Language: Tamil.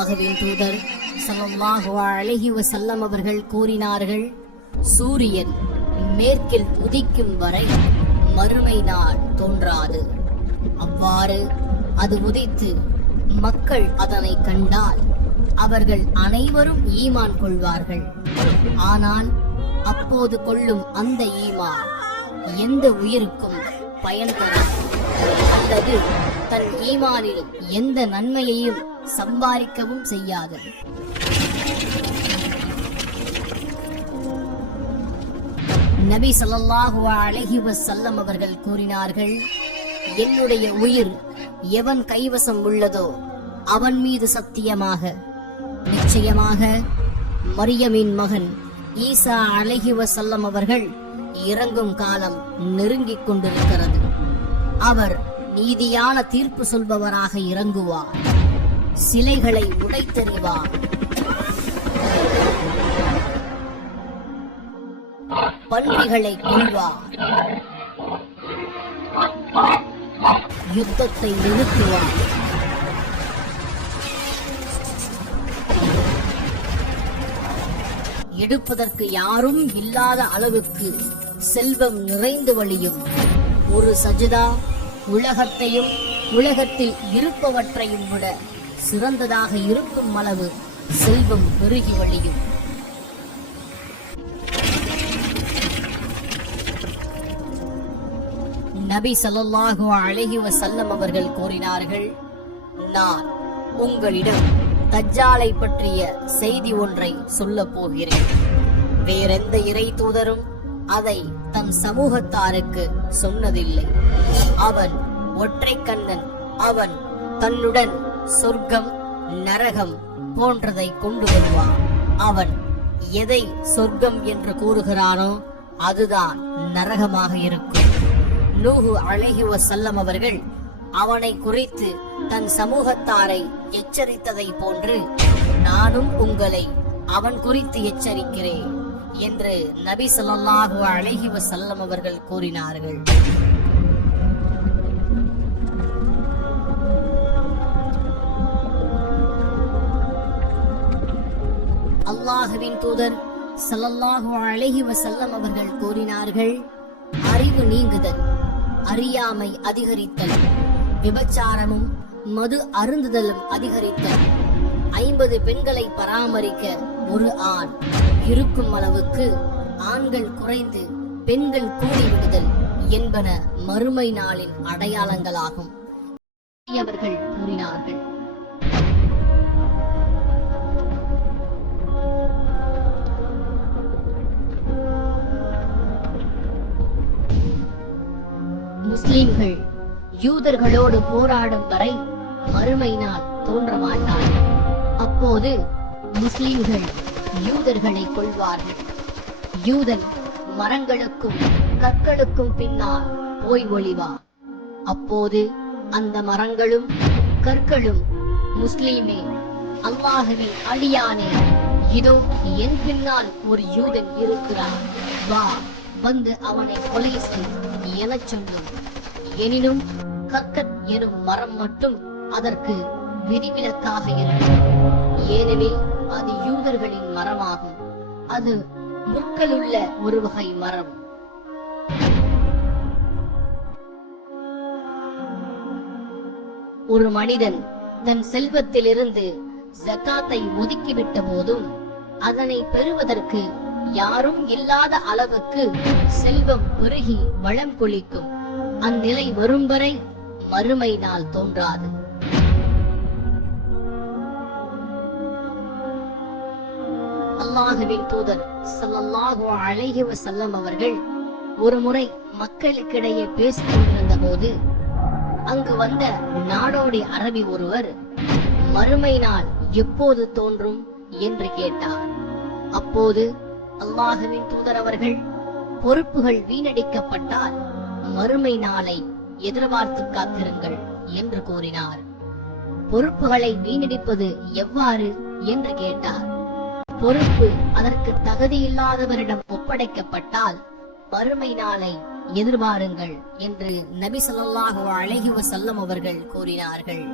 அல்லாஹுவின் தூதர் ஸல்லல்லாஹு அலைஹி வஸல்லம் அவர்கள் கூறினார்கள் சூரியன் மேற்கில் உதிக்கும் வரை மறுமை நாள் தோன்றாது. அவ்வாறு அது உதித்து மக்கள் அதனை கண்டால் அவர்கள் அனைவரும் ஈமான் கொள்வார்கள். ஆனால் அப்போது கொள்ளும் அந்த ஈமான் எந்த உயிருக்கும் பயன் தரும் அல்லது தன் ஈமானில் எந்த நன்மையையும் சம்பாதிக்கவும் செய்யாது. நபி ஸல்லல்லாஹு அழகி வசல்லம் அவர்கள் கூறினார்கள் என்னுடைய உயிர் எவன் கைவசம் உள்ளதோ அவன் மீது சத்தியமாக நிச்சயமாக மரியமின் மகன் ஈசா அழகி வசல்லம் அவர்கள் இறங்கும் காலம் நெருங்கிக் கொண்டிருக்கிறது. அவர் நீதியான தீர்ப்பு சொல்பவராக இறங்குவார். சிலைகளை உடைத்தெறிவார் பன்றிகளை கொள்வார் யுத்தத்தை நிறுத்துவார் எடுப்பதற்கு யாரும் இல்லாத அளவுக்கு செல்வம் நிறைந்து வழியும். ஒரு சஜிதா உலகத்தையும் உலகத்தில் இருப்பவற்றையும் விட சிறந்ததாக இருக்கும் அளவு செல்வம் பெருகி வழியும். நபி சல்லாஹு அழகி வசல்லம் அவர்கள் கூறினார்கள் நான் உங்களிடம் தஜ்ஜாலை பற்றிய செய்தி ஒன்றை சொல்லப் போகிறேன். வேறெந்த இறை தூதரும் அதை தம் சமூகத்தாருக்கு சொன்னதில்லை. அவன் ஒற்றை கண்ணன். அவன் தன்னுடன் சொர்க்கம் நரகம் போன்றதை கொண்டு வருவான். அவன் எதை சொர்க்கம் என்று கூறுகிறானோ அதுதான் நரகமாக இருக்கும். நூஹு அலைஹி வஸல்லம் அவர்கள் அவனை குறித்து தன் சமூகத்தாரை எச்சரித்ததை போன்று நானும் உங்களை அவன் குறித்து எச்சரிக்கிறேன் என்று நபி சொல்லாஹு அலைஹி வஸல்லம் அவர்கள் கூறினார்கள். அல்லாஹுவின் தூதர் சல்லல்லாஹு அழகி வசல்லம் அவர்கள் கூறினார்கள் அறிவு நீங்குதல் அறியாமை அதிகரித்தல் விபச்சாரமும் மது அருந்துதலும் அதிகரித்தல். ஐம்பது பெண்களை பராமரிக்க ஒரு ஆண் இருக்கும் அளவுக்கு ஆண்கள் குறைந்து பெண்கள் கூடிவிடுதல் என்பன மறுமை நாளின் அடையாளங்களாகும். அவர்கள் கூறினார்கள். முஸ்லிம்கள் யூதர்களோடு போராடும் வரை மறுமை நாள் தோன்ற அப்போது முஸ்லிம்கள் யூதர்களை கொள்வார்கள். யூதன் மரங்களுக்கும் கற்களுக்கும் பின்னால் போய் ஒளிவார் அப்போது அந்த மரங்களும் கற்களும் முஸ்லீமே அல்லாஹுவின் அடியானே இதோ என் பின்னால் ஒரு யூதன் இருக்கிறான். வா வந்து அவனை கொலை செய் எனச் சொல்லும். எனினும் கக்கத் எனும் மரம் மட்டும் அதற்கு விதிவிலக்காக இருக்கும் ஏனெனில் அது யூதர்களின் மரமாகும். அது முற்களுள்ள ஒரு வகை மரம். ஒரு மனிதன் தன் செல்வத்திலிருந்து ஜகாத்தை ஒதுக்கிவிட்ட போதும் அதனை பெறுவதற்கு யாரும் இல்லாத அளவுக்கு செல்வம் பெருகி வளம் கொளிக்கும். அந்நிலை வரும் வரை மறுமை நாள் தோன்றாது. அல்லாஹுவின் தூதர் ஸல்லல்லாஹு அலைஹி வஸல்லம் அவர்கள் ஒரு முறை மக்களுக்கிடையே பேசிக் கொண்டிருந்த போது அங்கு வந்த நாடோடி அரபி ஒருவர் மறுமை நாள் எப்போது தோன்றும்? என்று கேட்டார். அப்போது அல்லாஹுவின் தூதர் அவர்கள் பொறுப்புகள் வீணடிக்கப்பட்டால் மறுமை நாளை எதிர்பார்த்து காத்திருங்கள் என்று கூறினார். பொறுப்புகளை வீணடிப்பது எவ்வாறு என்று கேட்டார். பொறுப்பு அதற்கு தகுதியில்லாதவரிடம் ஒப்படைக்கப்பட்டால் மறுமை நாளை எதிர்பாருங்கள் என்று நபி ஸல்லல்லாஹு அலைஹி செல்லம் அவர்கள் கூறினார்கள்.